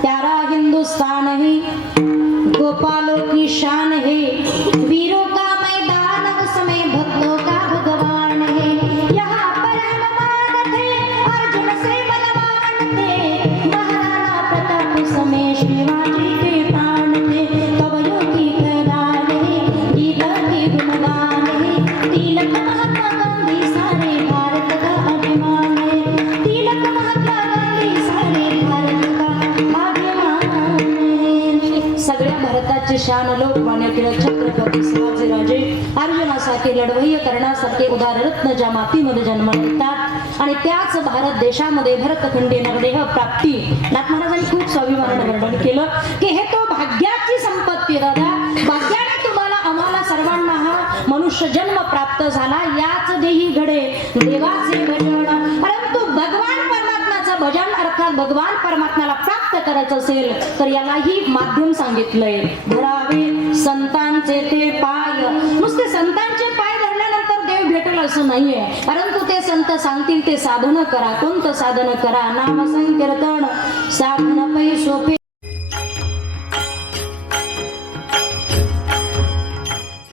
प्यारा हिंदुस्तान है गोपालों की शान है वीरों का मैदान उसमें भक्तों का भगवान है। यहाँ पर हनुमान थे अर्जुन से बलवान थे महाराज सगळ्या भारताचे शान लोकमान्य टिळक छत्रपती शिवाजीराजे अर्जुनासारखे लढवय्य करण्यासारखे उदाररत्न ज्या मातीमध्ये जन्म घेतात आणि त्याच भारत देशामध्ये भरतखंडी नरदेह प्राप्ती. नाथ महाराजांनी खूप स्वाभिमानाने वर्णन केलं की हे तो भाग्याची संपत्ती दादा. भाग्याने तुम्हाला आम्हाला सर्वांना हा मनुष्य जन्म प्राप्त झाला. याच देही घडे देवाचे भजन. परंतु भगवान परमात्माचं भजन अर्थात भगवान परमात्म्याला प्राप्त करायचं असेल तर यालाही माध्यम सांगितलंय. धरावे संतांचे ते पाय. नुसते संतांचे पाय धरल्यानंतर देव भेटेल असं नाहीये. परंतु ते संत सांगतील ते साधन करा. कोणतं साधन करा? नाम संकीर्तन